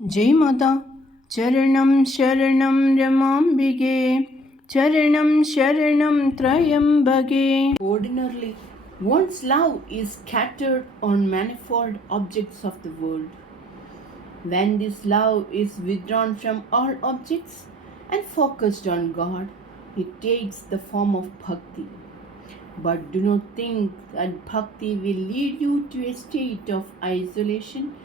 जय माता। चरणं शरणं रमाम्बिगे, चरणं शरणं त्रयम्बके. Ordinarily, one's love is scattered on manifold objects of the world. When this love is withdrawn from all objects and focused on God, it takes the form of bhakti. But do not think that bhakti will lead you to a state of isolation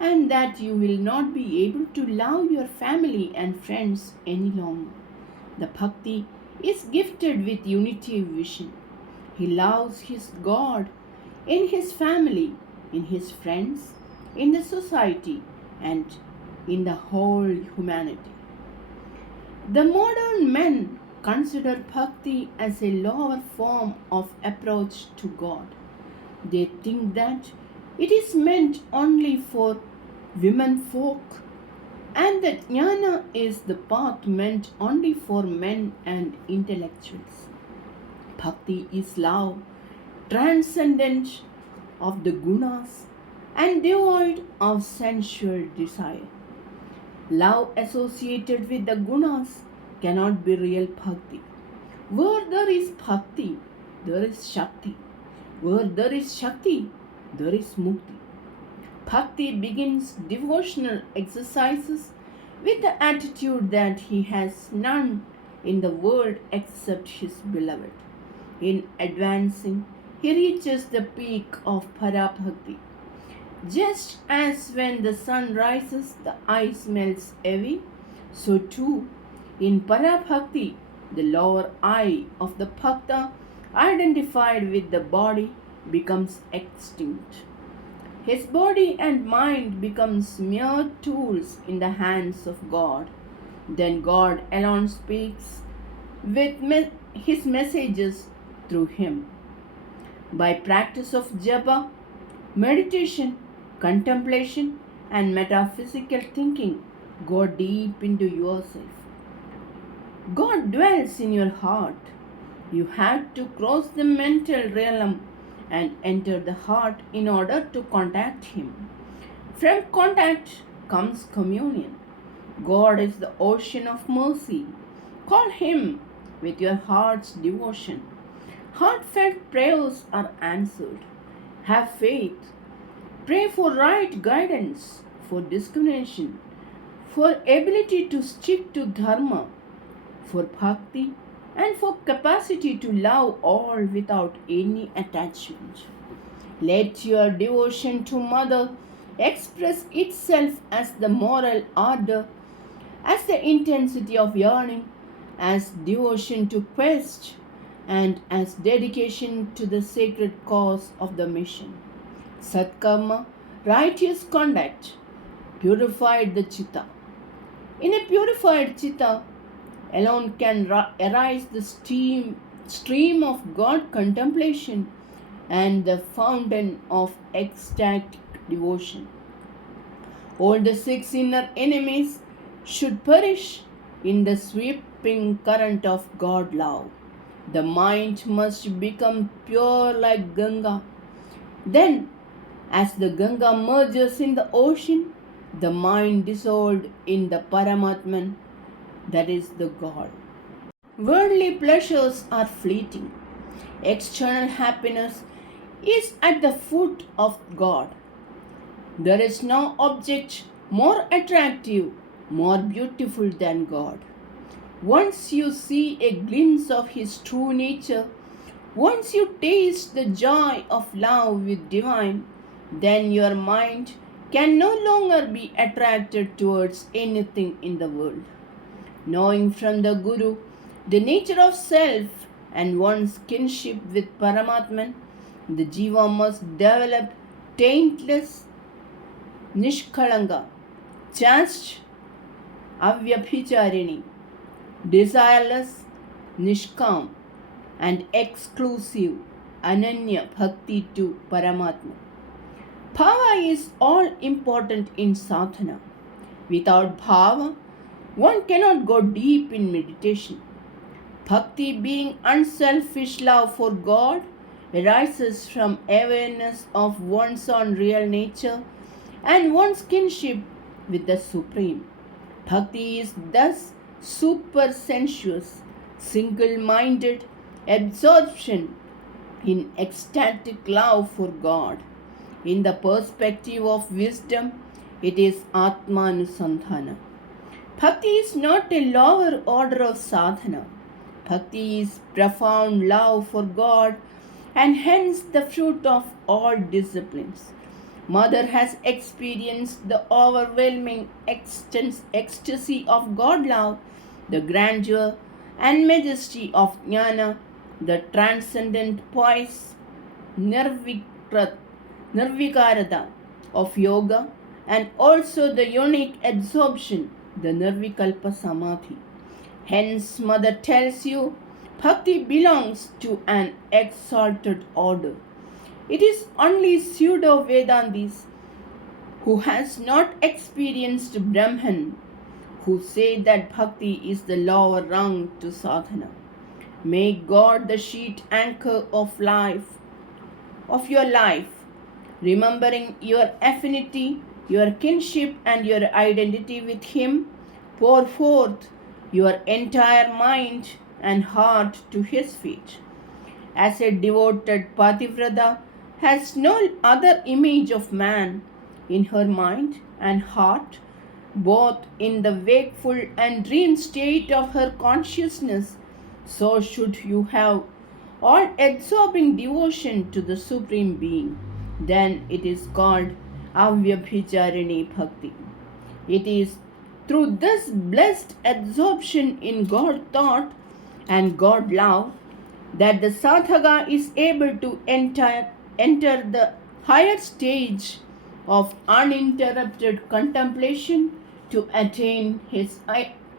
and that you will not be able to love your family and friends any longer. The bhakti is gifted with unity of vision. He loves his God in his family, in his friends, in the society, and in the whole humanity. The modern men consider bhakti as a lower form of approach to God. They think that it is meant only for women folk and that jnana is the path meant only for men and intellectuals. Bhakti is love, transcendent of the gunas and devoid of sensual desire. Love associated with the gunas cannot be real bhakti. Where there is bhakti, there is shakti. Where there is shakti, there is mukti. Bhakti begins devotional exercises with the attitude that he has none in the world except his beloved. In advancing, he reaches the peak of parabhakti. Just as when the sun rises, the ice melts away, so too in parabhakti, the lower eye of the bhakta identified with the body becomes extinct. His body and mind becomes mere tools in the hands of God. Then God alone speaks with his messages through him. By practice of japa, meditation, contemplation, and metaphysical thinking, go deep into yourself. God dwells in your heart. You have to cross the mental realm and enter the heart in order to contact Him. From contact comes communion. God is the ocean of mercy. Call Him with your heart's devotion. Heartfelt prayers are answered. Have faith. Pray for right guidance, for discrimination, for ability to stick to dharma, for bhakti, and for capacity to love all without any attachment. Let your devotion to Mother express itself as the moral ardor, as the intensity of yearning, as devotion to quest, and as dedication to the sacred cause of the mission. Satkarma, righteous conduct, purified the chitta. In a purified chitta, alone can arise the stream of God contemplation and the fountain of ecstatic devotion. All the six inner enemies should perish in the sweeping current of God love. The mind must become pure like Ganga. Then, as the Ganga merges in the ocean, the mind dissolved in the Paramatman, that is the God. Worldly pleasures are fleeting. External happiness is at the foot of God. There is no object more attractive, more beautiful than God. Once you see a glimpse of His true nature, once you taste the joy of love with divine, then your mind can no longer be attracted towards anything in the world. Knowing from the Guru the nature of self and one's kinship with Paramatman, the jiva must develop taintless, nishkalanga, chaste, avyabhicharini, desireless, nishkam, and exclusive, ananya bhakti to Paramatma. Bhava is all important in sadhana. Without bhava, one cannot go deep in meditation. Bhakti, being unselfish love for God, arises from awareness of one's own real nature and one's kinship with the Supreme. Bhakti is thus super sensuous, single minded absorption in ecstatic love for God. In the perspective of wisdom, it is Atmanusandhana. Bhakti is not a lower order of sadhana. Bhakti is profound love for God and hence the fruit of all disciplines. Mother has experienced the overwhelming ecstasy of God love, the grandeur and majesty of jnana, the transcendent poise, nirvikarata of yoga, and also the unique absorption, the nirvikalpa samadhi. Hence, Mother tells you, Bhakti belongs to an exalted order. It is only pseudo Vedantis who has not experienced Brahman who say that Bhakti is the lower rung to sadhana. Make God the sheet anchor of your life, remembering your affinity, your kinship, and your identity with Him. Pour forth your entire mind and heart to His feet. As a devoted Pativrata has no other image of man in her mind and heart, both in the wakeful and dream state of her consciousness, so should you have all absorbing devotion to the Supreme Being. Then it is called Avyabhicharini Bhakti. It is through this blessed absorption in God thought and God love that the sadhaka is able to enter the higher stage of uninterrupted contemplation to attain his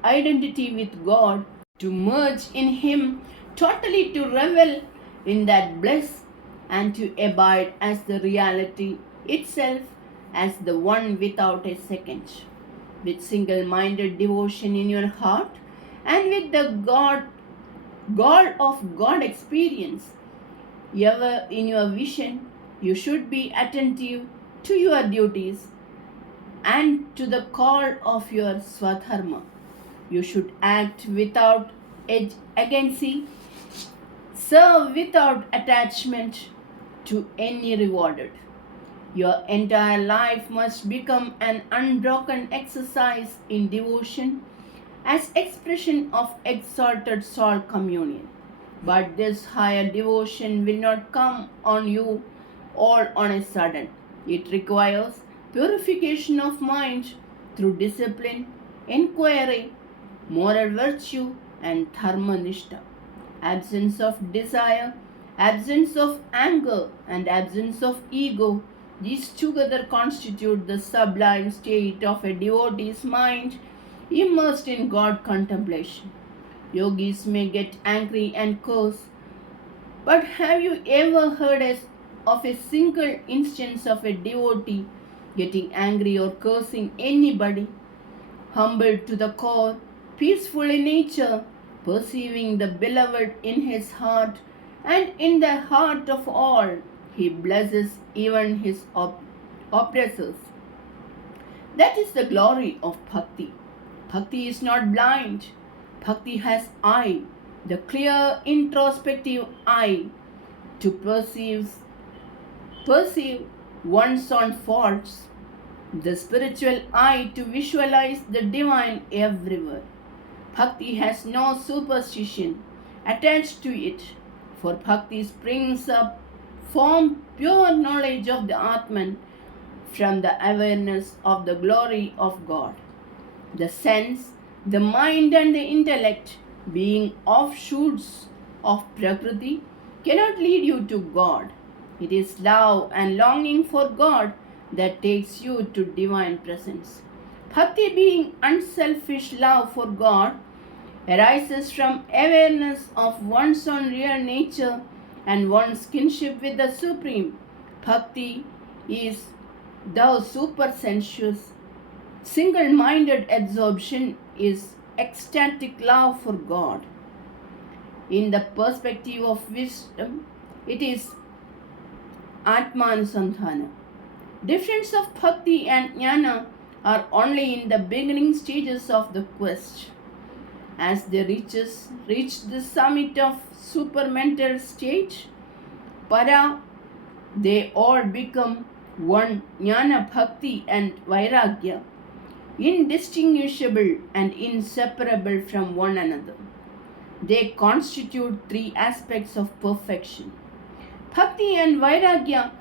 identity with God, to merge in Him totally, to revel in that bliss, and to abide as the reality itself, as the one without a second. With single minded devotion in your heart and with the God of God experience ever in your vision, you should be attentive to your duties and to the call of your swadharma. You should act without agency, serve without attachment to any rewarded. Your entire life must become an unbroken exercise in devotion as expression of exalted soul communion. But this higher devotion will not come on you all on a sudden. It requires purification of mind through discipline, inquiry, moral virtue, and dharma-nishta. Absence of desire, absence of anger, and absence of ego, these together constitute the sublime state of a devotee's mind immersed in God contemplation. Yogis may get angry and curse, but have you ever heard of a single instance of a devotee getting angry or cursing anybody? Humble to the core, peaceful in nature, perceiving the beloved in his heart and in the heart of all, he blesses even his oppressors. That is the glory of Bhakti. Bhakti is not blind. Bhakti has eye, the clear introspective eye to perceive one's own faults, the spiritual eye to visualize the divine everywhere. Bhakti has no superstition attached to it, for Bhakti springs up from pure knowledge of the Atman, from the awareness of the glory of God. The sense, the mind, and the intellect, being offshoots of Prakriti, cannot lead you to God. It is love and longing for God that takes you to divine presence. Bhakti, being unselfish love for God, arises from awareness of one's own real nature and one's kinship with the Supreme. Bhakti is thou supersensuous, single-minded absorption is ecstatic love for God. In the perspective of wisdom, it is Atmanusandhana. Difference of Bhakti and Jnana are only in the beginning stages of the quest. As they reach the summit of supermental stage, para, they all become one jnana bhakti and vairagya, indistinguishable and inseparable from one another. They constitute three aspects of perfection. Bhakti and vairagya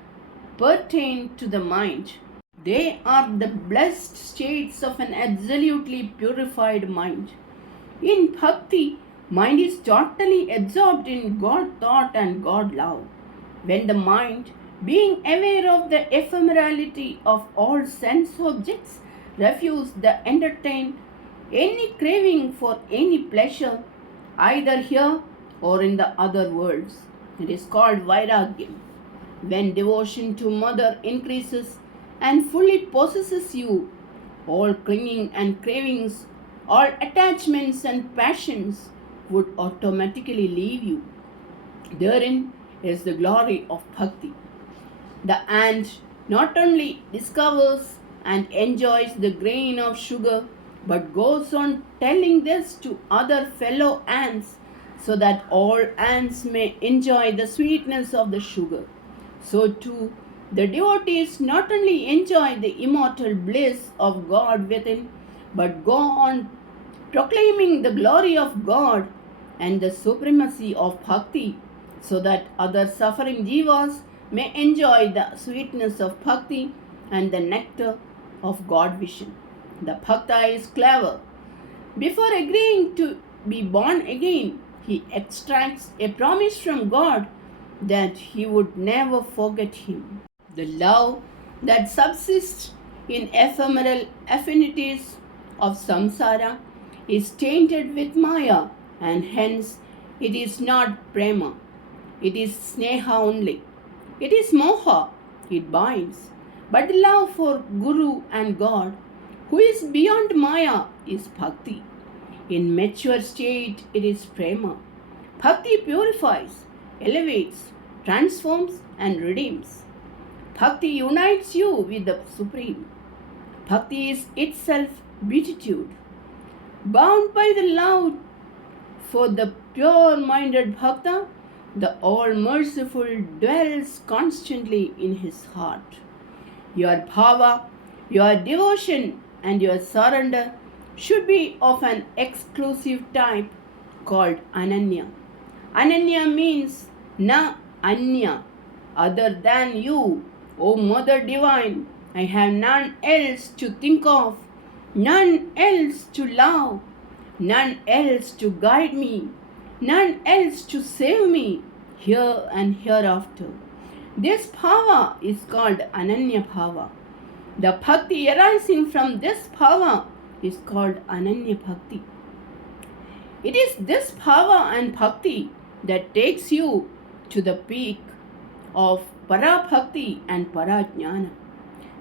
pertain to the mind. They are the blessed states of an absolutely purified mind. In bhakti, mind is totally absorbed in God thought and God love. When the mind, being aware of the ephemerality of all sense objects, refuses to entertain any craving for any pleasure, either here or in the other worlds, it is called vairagya. When devotion to Mother increases and fully possesses you, all clinging and cravings, all attachments and passions would automatically leave you. Therein is the glory of bhakti. The ant not only discovers and enjoys the grain of sugar, but goes on telling this to other fellow ants so that all ants may enjoy the sweetness of the sugar. So too, the devotees not only enjoy the immortal bliss of God within, but go on proclaiming the glory of God and the supremacy of bhakti, so that other suffering jivas may enjoy the sweetness of bhakti and the nectar of God vision. The bhakta is clever. Before agreeing to be born again, he extracts a promise from God that he would never forget him. The love that subsists in ephemeral affinities of samsara is tainted with maya, and hence it is not prema. It is sneha only. It is moha. It binds. But the love for Guru and God, who is beyond maya, is bhakti. In mature state, it is prema. Bhakti purifies, elevates, transforms, and redeems. Bhakti unites you with the Supreme. Bhakti is itself beatitude. Bound by the love for the pure-minded bhakta, the all-merciful dwells constantly in his heart. Your bhava, your devotion, and your surrender should be of an exclusive type called ananya. Ananya means na anya, other than you, O Mother Divine. I have none else to think of, none else to love, none else to guide me, none else to save me here and hereafter. This bhava is called ananya bhava. The bhakti arising from this bhava is called ananya bhakti. It is this bhava and bhakti that takes you to the peak of para bhakti and para jnana.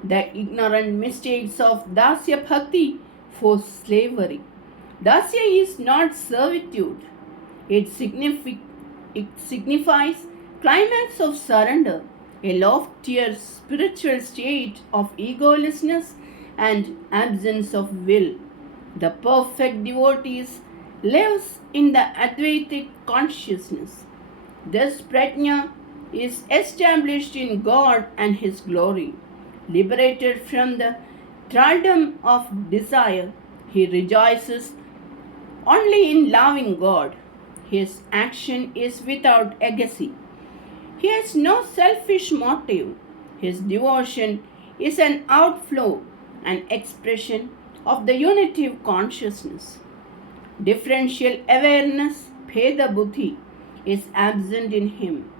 The ignorant mistakes of dasya bhakti for slavery. Dasya is not servitude. It signifies climax of surrender, a loftier spiritual state of egolessness and absence of will. The perfect devotee lives in the Advaitic consciousness. This prajna is established in God and His glory. Liberated from the thraldom of desire, he rejoices only in loving God. His action is without agency. He has no selfish motive. His devotion is an outflow, an expression of the unity of consciousness. Differential awareness, Bheda Buddhi, is absent in him.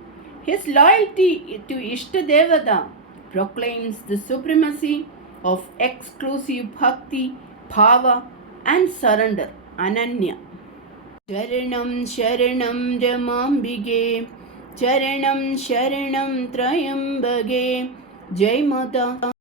His loyalty to Ishtadevata proclaims the supremacy of exclusive bhakti, bhava, and surrender, ananya. Sharanam Sharanam Ramambige, Charanam Sharanam Trayambage, Jai Mata.